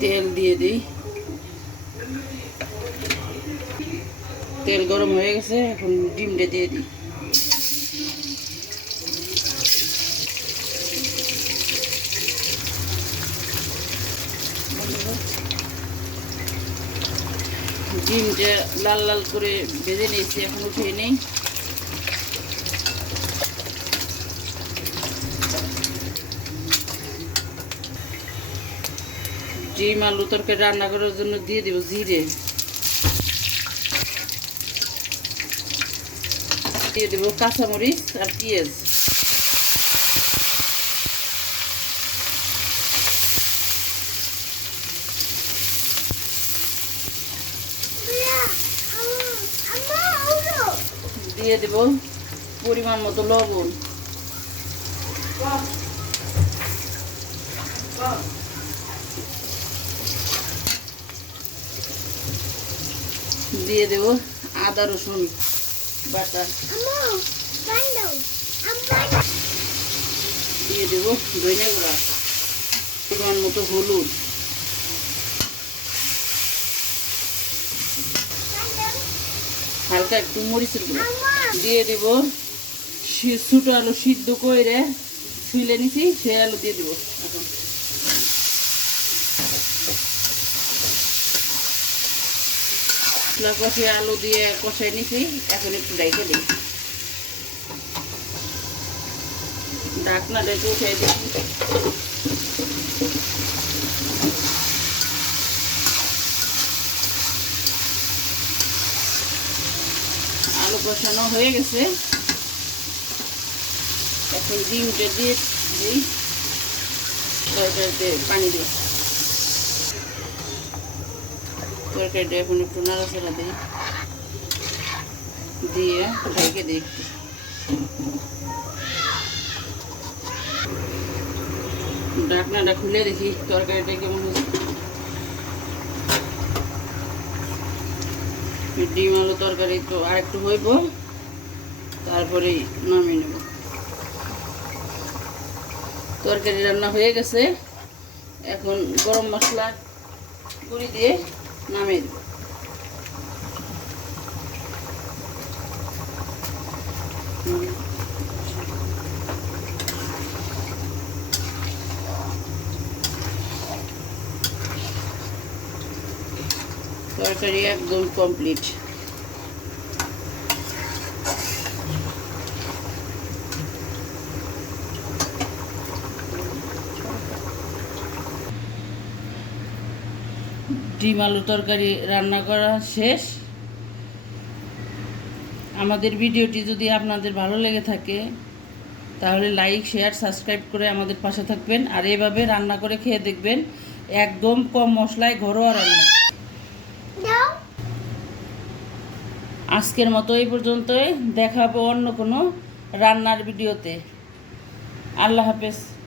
তেল দিয়ে দিই। তেল গরম হয়ে গেছে, এখন ডিমটা দিয়ে দিই। ডিমটা লাল লাল করে ভেজে নিয়েছি, এখন উঠিয়ে নিই। ডিম আলু তরকারি রান্না করার জন্য দিয়ে দেব জিরে, দিয়ে দেব কাঁচামরিচ আর পেঁয়াজ। দিয়ে দেব পরিমাণ মতো লবণ। দিয়ে দেব আদা রসুন বাটা। দিয়ে দেব ধনিয়া গুঁড়া, পরিমাণ মতো হলুদ, হালকা একটু মরিচের গুঁড়া। দিয়ে দেব ছোট আলু সিদ্ধ করে ছুলে নিছি, সে আলু দিয়ে দেব। এখন কষে আলু দিয়ে কষাই নিছি, এখন একটু ঢেকে দিই। ঢাকনাটা একটু উঠাই দিই। আলু কষানো হয়ে গেছে, এখন ডিমটা দিয়ে দিই। তরকারিতে পানি দিই। তরকারিটা এখন একটু নাড়াচাড়া দিই, দিয়ে ঢেকে দিই একটু। ঢাকনাটা খুলে দেখি তরকারিটা কেমন হয়েছে। ডিম আলু তরকারি তো আরেকটু হইব, তারপরেই নামিয়ে নেব। তরকারি রান্না হয়ে গেছে, এখন গরম মশলা গুঁড়ি দিয়ে নামিয়ে দেব। তরকারি একদম কমপ্লিট। ডিম আলু তরকারি রান্না করা শেষ। আমাদের ভিডিওটি যদি আপনাদের ভালো লেগে থাকে তাহলে লাইক শেয়ার সাবস্ক্রাইব করে আমাদের পাশে থাকবেন, আর এভাবে রান্না করে খেয়ে দেখবেন, একদম কম মশলায় ঘরোয়া রান্না। আজকের মতো এই পর্যন্তই, দেখাবো অন্য কোনো রান্নার ভিডিওতে। আল্লাহ হাফেজ।